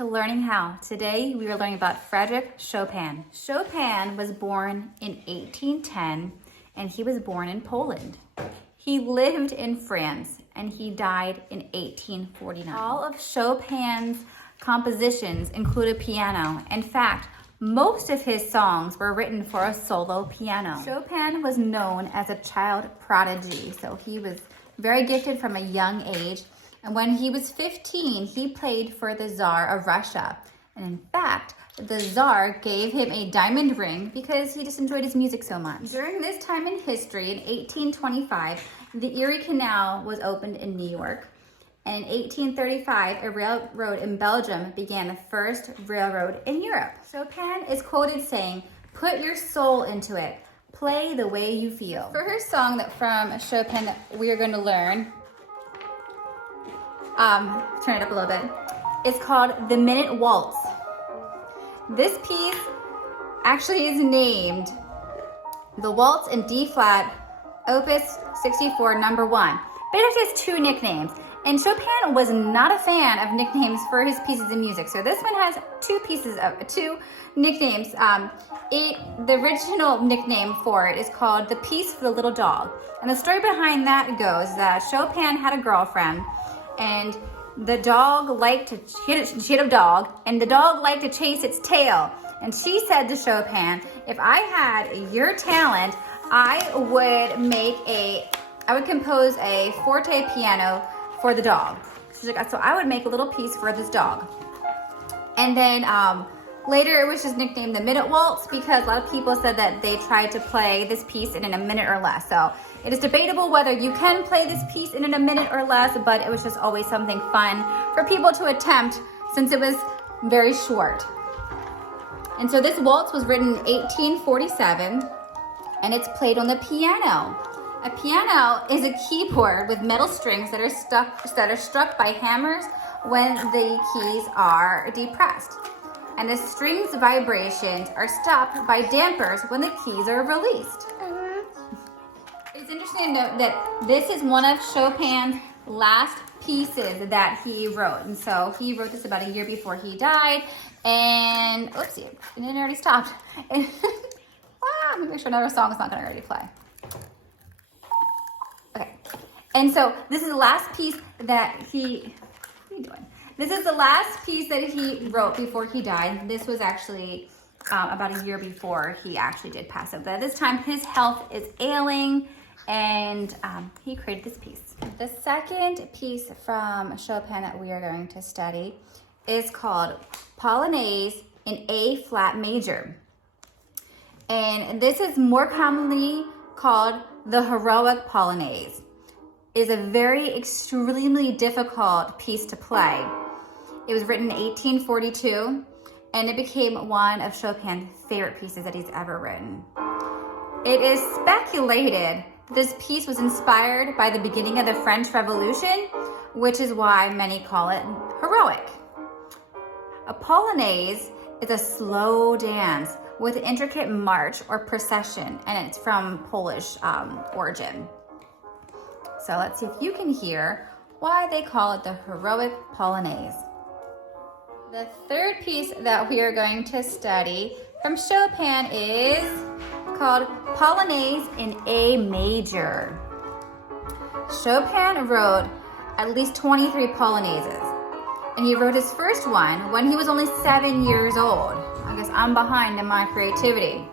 to Learning How. Today we are learning about Frederic Chopin. Chopin was born in 1810 and he was born in Poland. He lived in France and he died in 1849. All of Chopin's compositions include a piano. In fact, most of his songs were written for a solo piano. Chopin was known as a child prodigy, so he was very gifted from a young age. And when he was 15, he played for the Tsar of Russia. And in fact, the Tsar gave him a diamond ring because he just enjoyed his music so much. During this time in history, in 1825, the Erie Canal was opened in New York. And in 1835, a railroad in Belgium began the first railroad in Europe. Chopin is quoted saying, "Put your soul into it. Play the way you feel." For her song that from Chopin that we are going to learn, turn it up a little bit. It's called The Minute Waltz. This piece actually is named the Waltz in D flat, Opus 64, number 1. But it actually has 2 nicknames. And Chopin was not a fan of nicknames for his pieces of music. So this one has 2 nicknames. The original nickname for it is called The Piece for the Little Dog. And the story behind that goes that Chopin had a girlfriend and the dog she had a dog, and the dog liked to chase its tail. And she said to Chopin, "If I had your talent, I would compose a forte piano for the dog." She's like, "So I would make a little piece for this dog." And then later it was just nicknamed the Minute Waltz because a lot of people said that they tried to play this piece in a minute or less. So it is debatable whether you can play this piece in a minute or less, but it was just always something fun for people to attempt since it was very short. And so this waltz was written in 1847 and it's played on the piano. A piano is a keyboard with metal strings that are struck by hammers when the keys are depressed. And the strings vibrations are stopped by dampers when the keys are released. It's interesting to note that this is one of Chopin's last pieces that he wrote. And so he wrote this about a year before he died. And, oopsie, and it already stopped. Let me make sure another song is not gonna already play. Okay, and so this is the last piece that This is the last piece that he wrote before he died. This was actually about a year before he actually did pass away. But at this time, his health is ailing, and he created this piece. The second piece from Chopin that we are going to study is called Polonaise in A flat major. And this is more commonly called the Heroic Polonaise. It is a very extremely difficult piece to play. It was written in 1842 and it became one of Chopin's favorite pieces that he's ever written. It is speculated this piece was inspired by the beginning of the French Revolution, which is why many call it heroic. A polonaise is a slow dance with an intricate march or procession, and it's from Polish origin. So let's see if you can hear why they call it the Heroic Polonaise. The third piece that we are going to study from Chopin is called Polonaise in A major. Chopin wrote at least 23 polonaises, and he wrote his first one when he was only 7 years old. I guess I'm behind in my creativity.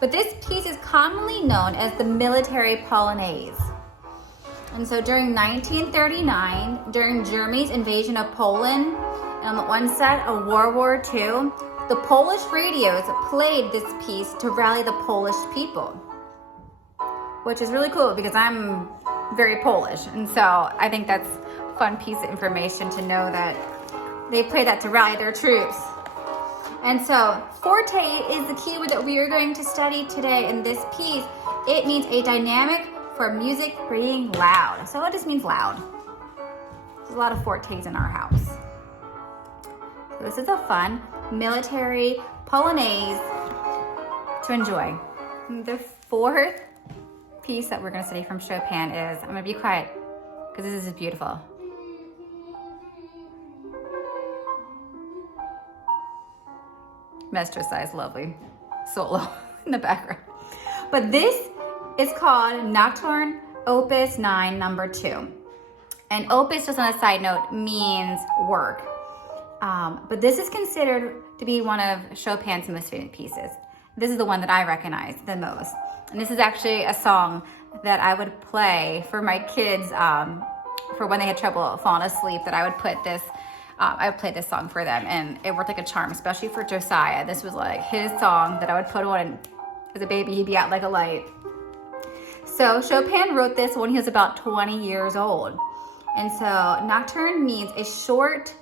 But this piece is commonly known as the military polonaise. And so during 1939, during Germany's invasion of Poland, and on the onset of World War II, the Polish radios played this piece to rally the Polish people, which is really cool because I'm very Polish. And so I think that's a fun piece of information to know that they play that to rally their troops. And so forte is the keyword that we are going to study today in this piece. It means a dynamic for music being loud. So it just means loud. There's a lot of fortes in our house. So this is a fun military polonaise to enjoy. The fourth piece that we're going to study from Chopin is, I'm going to be quiet because this is beautiful. Miss Josiah's lovely solo in the background. But this is called Nocturne Opus 9, number 2. And opus, just on a side note, means work. But this is considered to be one of Chopin's most famous pieces. This is the one that I recognize the most. And this is actually a song that I would play for my kids for when they had trouble falling asleep, that I would put this, I would play this song for them, and it worked like a charm, especially for Josiah. This was like his song that I would put on as a baby. He'd be out like a light. So Chopin wrote this when he was about 20 years old. And so Nocturne means a short,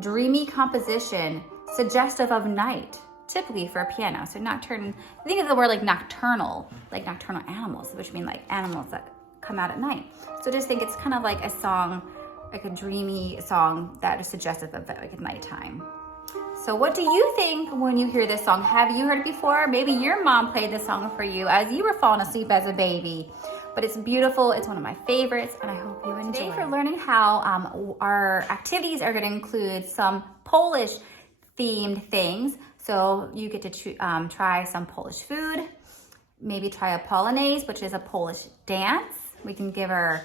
dreamy composition suggestive of night, typically for a piano. So nocturne, think of the word like nocturnal animals, which mean like animals that come out at night. So just think it's kind of like a song, like a dreamy song that is suggestive of like a nighttime. So what do you think when you hear this song? Have you heard it before? Maybe your mom played this song for you as you were falling asleep as a baby. But it's beautiful. It's one of my favorites, and I hope you enjoy. Today for learning how our activities are going to include some Polish themed things. So you get to try some Polish food, maybe try a Polonaise, which is a Polish dance. We can give her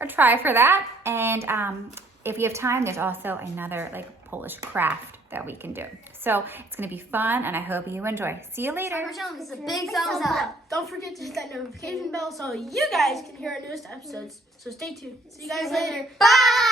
a try for that. And if you have time, there's also another like Polish craft that we can do. So it's going to be fun, and I hope you enjoy. See you later. Give us a big thumbs up. Don't forget to hit that notification bell so you guys can hear our newest episodes. So stay tuned. See you guys later. Bye.